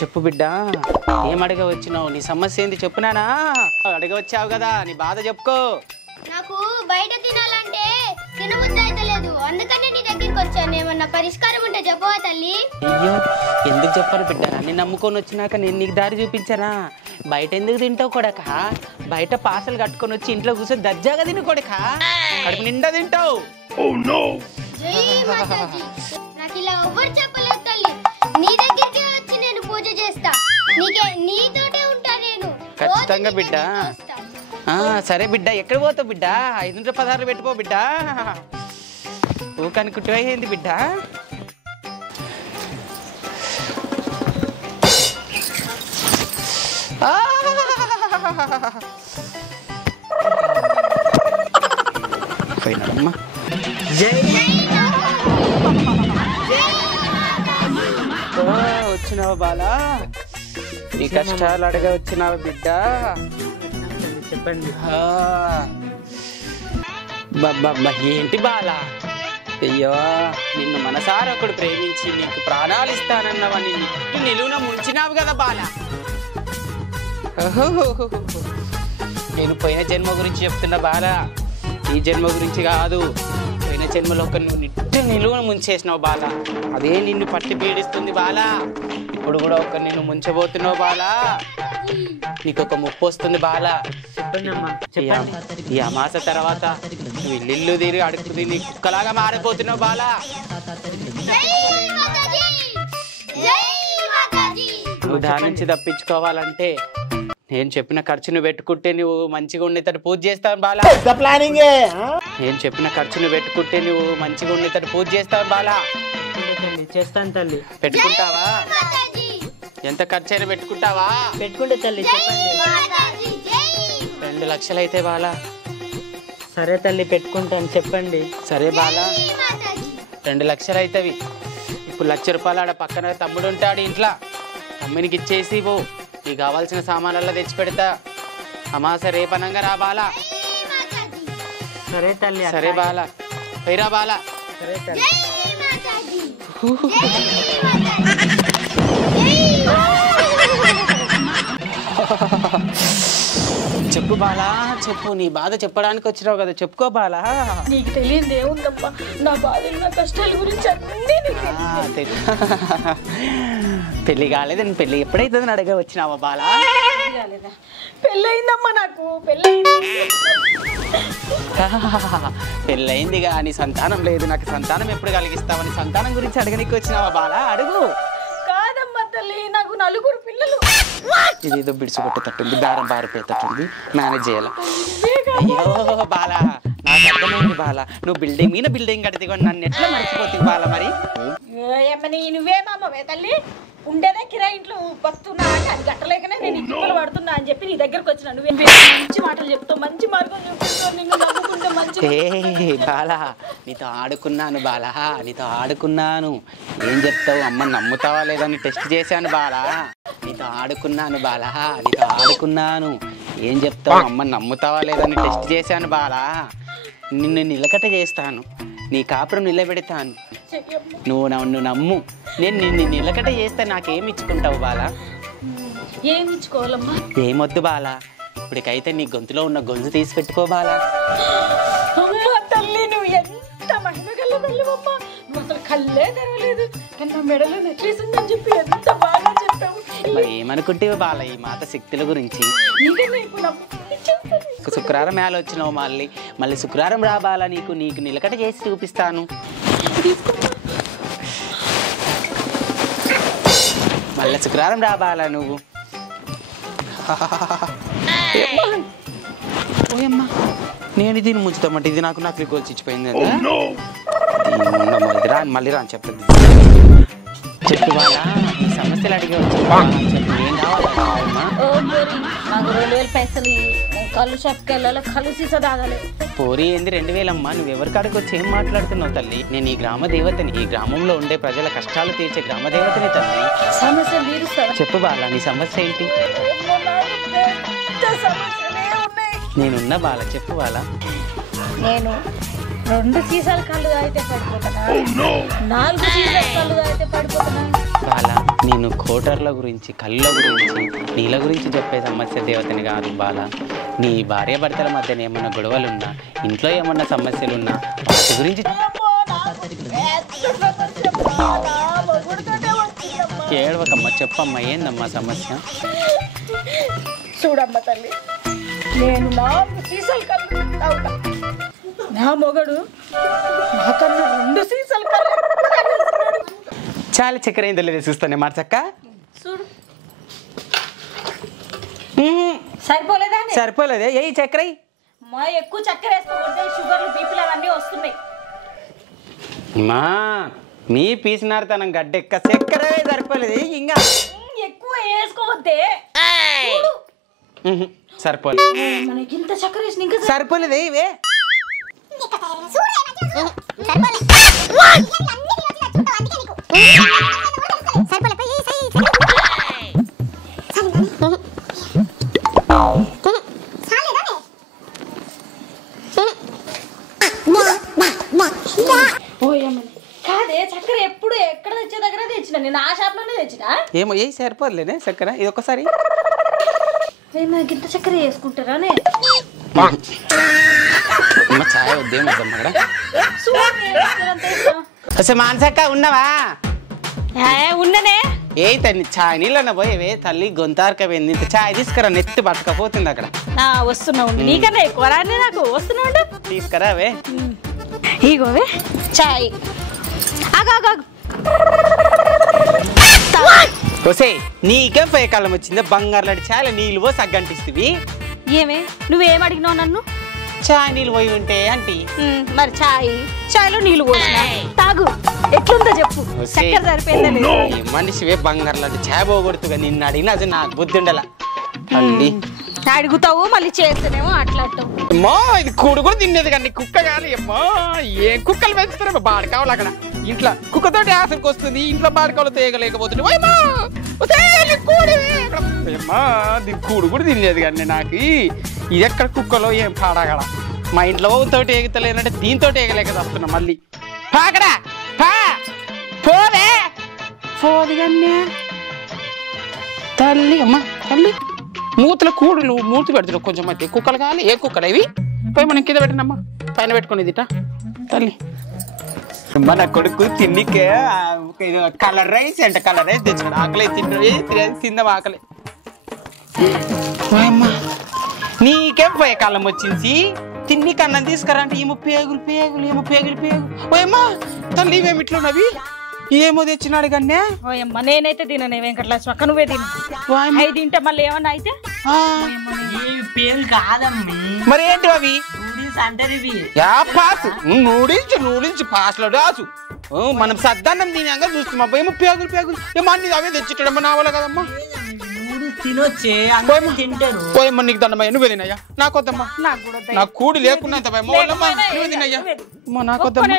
చెప్పు బిడ్డ, ఏం అడగ వచ్చినావు? నీ సమస్య ఏంది చెప్పునానా? అడగ వచ్చావు కదా, నీ బాధ చెప్పుకో. నాకు బయట తినాలంటే తినబుద్ధి అయితలేదు, అందుకనే నీ దగ్గరికి వచ్చాను. ఏమన్నా పరిష్కారం ఉంటే చెప్పవా తల్లి? అయ్యో, ఎందుకు చెప్పను బిడ్డ, నేను నమ్ముకొని వచ్చినాక నేను నీకు దారి చూపించానా? బయట ఎందుకు తింటావు కొడక? బయట పార్సల్ కట్టుకొని వచ్చి ఇంట్లో కూర్చొని దర్జాగా తిను కొడక, కడుపు నిండా తింటావు. నాకు ఇలా ఎవ్వరు చెప్పలేదు తల్లి, నీ దగ్గరికి వచ్చి నేను పూజ చేస్తా. నీతోటే ఉంటా నేను ఖచ్చితంగా బిడ్డ. సరే బిడ్డ, ఎక్కడ పోతావు బిడ్డ? 500 పదార్లు పెట్టుకో బిడ్డ. ఊకానికి కుట్టిపోయింది బిడ్డ. పోయినారమ్మా. వచ్చినావా బాలా? నీ కష్టాలు అడగ వచ్చినావా బిడ్డ? చెప్పండి. ఏంటి బాలా? అయ్యో, నిన్ను మనసారా ఒకడు ప్రేమించి నీకు ప్రాణాలు ఇస్తానన్నవని నిలువున ముంచినావు కదా బాలా. నేను పోయిన జన్మ గురించి చెప్తున్నా బాలా, ఈ జన్మ గురించి కాదు. పోయిన జన్మలో ఒక నువ్వు నిలువున ముంచేసినావు బాలా, అదే నిన్ను పట్టి పీడిస్తుంది బాలా. ఇప్పుడు కూడా ఒక నిన్ను ముంచబోతున్నావు బాలా. నీకు ఒక ముప్పు వస్తుంది బాలా. ఈ అమాస తర్వాత నువ్వు ఇల్లు తిరిగి అడుగుతుంది, నీ కుక్కలాగా మారిపోతున్నావు బాలా. నువ్వు దాని నుంచి తప్పించుకోవాలంటే నేను చెప్పిన ఖర్చును పెట్టుకుంటే నువ్వు మంచిగా ఉండేటట్టు పూజ చేస్తాను బాలా. నేను చెప్పిన ఖర్చును పెట్టుకుంటే నువ్వు మంచిగా ఉండేటట్టు పూజ చేస్తాను బాలా. చేస్తాను తల్లి. పెట్టుకుంటావా? ఎంత ఖర్చు అయినా పెట్టుకుంటావా? పెట్టుకుంటే తల్లి. 2 లక్షలు అయితే బాలా. సరే తల్లి, పెట్టుకుంటాను, చెప్పండి. సరే బాలా, 2 లక్షలు అవుతావి. ఇప్పుడు 1,00,000 రూపాయలు ఆడ పక్కన తమ్ముడు ఉంటాడు ఇంట్లో, తమ్మునికి ఇచ్చేసి పో. నీకు కావాల్సిన సామాన్లలో తెచ్చి పెడతా. అమాస రేపనంగా రా బాలా. సరే తల్లి. సరే బాలా, పోయిరా బాలా. సరే తల్లి. చెప్పు బాలా, చెప్పు. నీ బాధ చెప్పడానికి వచ్చినావు కదా, చెప్పుకో బాలా. నీకు తెలియదు ఏముందమ్మా, నా బాధలు నా కష్టాల గురించి అన్నీ పెళ్లి కాలేదు. నేను పెళ్లి ఎప్పుడైతుందని అడగ వచ్చినావా బాలా? పెళ్ళయిందమ్మా, నాకు పెళ్ళయింది. పెళ్ళయింది కానీ సంతానం లేదు. నాకు సంతానం ఎప్పుడు కలిగిస్తావని సంతానం గురించి అడగనికి వచ్చినావా బాలా? అడుగు. కాదమ్మా తల్లి, నాకు 4 పిల్లలు. ఇదేదో బిడిచిపెట్టేటట్టుంది, బేరం బారిపోయేటట్టుంది, మేనేజ్ చేయాల. అయ్యో బాలా, నాకు అర్థమైంది బాలా. నువ్వు బిల్డింగ్ కడితే నన్ను ఎట్లా మర్చిపోతుంది బాలా? మరి ఏమని నువ్వేమమ్మవే తల్లి? ఉండేదే కిరాయి ఇంట్లో వస్తున్నా అంటే అది గట్టలేకనే నేను ఇక్కలు పడుతున్నా అని చెప్పి నీ దగ్గరకు వచ్చినా. నువ్వే మంచి మాటలు చెప్తావు, మంచి మార్గం చెప్తావు. నిన్ను నమ్ముకుంటే మంచి. బాలా, నీతో ఆడుకున్నాను బాలా, నీతో ఆడుకున్నాను. ఏం చెప్తావు? అమ్మ నమ్ముతావా లేదని టెస్ట్ చేశాను బాలా. నీతో ఆడుకున్నాను బాలా, నీతో ఆడుకున్నాను. ఏం చెప్తావు? అమ్మ నమ్ముతావా లేదని టెస్ట్ చేశాను బాలా. నిన్ను నిలకట చేస్తాను, నీ కాపురం నిలబెడతాను. నువ్వు నన్ను నమ్ము, నేను నిన్ను నిలకట చేస్తే నాకేమి ఇచ్చుకుంటావు బాలా? ఏమి ఇచ్చుకోవాలమ్మా? ఏమొద్దు బాలా, ఇప్పటికైతే నీ గొంతులో ఉన్న గొంతు తీసి పెట్టుకో బాలా. అమ్మా తల్లి, నువ్వు ఎంత మహిమగల్ల తల్లివమ్మా. నువ్వు అసలు కళ్ళే తెరవలేదు, కానీ నా మెడలో నెక్లెస్ ఉందని చెప్పి ఎంత బాగా చెప్పావు. మరి ఏమనుకుంటేవి బాలా ఈ మాత శక్తుల గురించి? శుక్రవారం మేళ వచ్చినావు, మళ్ళీ శుక్రవారం రా బాలా. నీకు నిలకట చేసి చూపిస్తాను. మళ్ళీ శుక్రవారం రా బాలా నువ్వు. ఓయమ్మా, నేను దీన్ని ముంచుతామంటే ఇది నాకు రికోల్స్ ఇచ్చిపోయింది కదా. మళ్ళీ రా అని చెప్పండి. చెప్పు బాలా, ఈ సమస్యలు అడిగి చెప్పు, ఏం కావాలమ్మా? నాకు 2,000 పైసలు కళ్ళు షాప్కి వెళ్ళాలి, కళ్ళు సీసా తాగాలి. పోరి ఏంది 2,000 అమ్మా? నువ్వెవరి కాడికి వచ్చి ఏం మాట్లాడుతున్నావు తల్లి? నేను ఈ గ్రామ దేవతని, ఈ గ్రామంలో ఉండే ప్రజల కష్టాలు తీర్చే గ్రామ దేవతని తల్లి. సమస్యలు తీరుస్తావా? చెప్పు బాలా, నీ సమస్య ఏంటి? సమస్యలే ఉన్నాయి. నేనున్నా బాలా, చెప్పు బాలా. నేను 2 సీసాలు కళ్ళు తాగితే పడిపోతానా 4 సీసాలు కళ్ళు తాగితే పడిపోతానా బాలా నేను కోటర్ల గురించి కళ్ళ గురించి నీళ్ళ గురించి చెప్పే సమస్య దేవతని కాదు బాలా. నీ భార్య భర్తల మధ్యన ఏమన్నా గొడవలున్నా ఇంట్లో ఏమన్నా సమస్యలున్నా వాటి గురించి ఏడవకమ్మా, చెప్పమ్మా ఏందమ్మా సమస్య? చూడమ్మ తల్లి, నేను 4 సీసాలు కళ్ళు తాగుతా. నా మొగడు నాకన్నా 2 సీసాలు కళ్ళు చాలా చక్కెర ఏందో లేదు చూస్తానే మార్చక్క. చూడు సరిపోలేదా? సరిపోలేదే ఏ చక్కెర మా ఎక్కువ చక్కెర వేసుకోకూడదు, షుగర్లు బీపీలు అవన్నీ వస్తున్నాయి. మా మీ పీసినారుతనం గడ్డెక్క చక్కెర సరిపోలేదు ఇంకా ఎక్కువ వేసుకోవద్దే. సరిపోలేదు మనకి ఇంత చక్కెర వేసిన ఇంకా సరిపోలేదు ఇవే కాదే చక్కెర ఎప్పుడు ఎక్కడ తెచ్చే దగ్గర తెచ్చిన, నేను ఆ షాప్ లోనే తెచ్చిన. ఏమో ఏ సరిపోలేనే చక్కెర ఇది ఒకసారి మనకి ఇంత చక్కెర వేసుకుంటారా? ఛాయ్ వద్దేమద్దమ్మా అసలు మానసక్క ఉన్నావా? ఉన్ననే ఏ తల్లి ఛాయ్ నీళ్ళన్న పోయేవే తల్లి గొంతారకపోయింది. ఇంత ఛాయ్ తీసుకురా నెత్తి పట్టకపోతుంది అక్కడ. వస్తున్నా ఉండి నీకన్నా ఎక్కువ రాని నాకు వస్తున్నా ఉండు తీసుకురావే. ఇగోవే చాయ్. ఒసే నీకేం పోయే కాలం వచ్చిందా? బంగారులాంటి ఛాయ్ నీళ్ళు పోసి అగ్గంటిస్తుంది. ఏమే నువ్వేం అడిగినావు నన్ను? ఛాయ్ నీళ్ళు పోయి ఉంటే అంటే మరి చాయ్లో నీళ్ళు పోసినా తాగు. ఎట్లుందో చెప్పు, చక్కెర సరిపోయిందా? మనిషివే బంగారులాంటి ఛాయ్ పోగొడుతుగా నిన్ను అడిగిన అది నాకు బుద్ధి ఉండాల. తల్లి అడుగుతావు మళ్ళీ చేస్తేనేమో అట్లాంటావు. అమ్మో ఇది కూడు కూడా తినేది కానీ కుక్క కాదు. అమ్మో ఏ కుక్కలు పెంచుతారో బాడకావులు అక్కడ. ఇంట్లో కుక్కతోటి ఆశకు వస్తుంది, ఇంట్లో బాడకావులు తేగలేకపోతుంది. దీని కూడు కూడా తినేది కానీ నాకు ఇది ఎక్కడ కుక్కలో ఏం పాడగల. మా ఇంట్లో తోటి ఎగుతలేనంటే దీంతో ఎగలేక వస్తున్నా మళ్ళీ. పాకడా పోదే పోదు కానీ తల్లి అమ్మ తల్లి మూతల కూడులు మూతి పెడుతున్నావు కొంచెం అయితే. కుక్కలు కావాలి ఏ కుక్కలు ఇవి పోయి మనం కింద పెట్టినమ్మా పైన పెట్టుకునేది తల్లి. మన కొడుకు తిన్నికే కలర్ రైస్ అంటే కలర్ రైస్ తెచ్చుకోండి. ఆకలి తిందాం ఆకలి. నీకేం పోయే కాలం వచ్చింది తిన్ని కన్నం తీసుకురా అంటే ఏమో పేగులు పేగులు ఏమో పేగులు పేగులు. ఓయమ్మా తల్లి ఇవేమి ఇట్లున్నవి ఏమో తెచ్చినాడు కన్నే. ఓయమ్మ నేనైతే తిననే వెంకటలక్ష్మి అక్క నువ్వే తిను. అవి తింటే మళ్ళీ ఏమన్నా అయితే పేరు కాదమ్మి మరి ఏంటి అవి? నూడిల్స్ పాస్లో దాసు మనం సద్దన్నం తినాక చూస్తున్నాం. ఏమో పేగులు పేగులు ఏమో అన్ని అవే తెచ్చిట్టడమ్మా నా వల్ల కదమ్మా. తినొచ్చే తింటారు. పోయమ్మా నీకు దండమ్మా నువ్వే తినయ్యా నాకొద్దమ్మా. నాకు కూడి లేకున్నా నువ్వే తినయ్యా నాకొద్దమ్మా.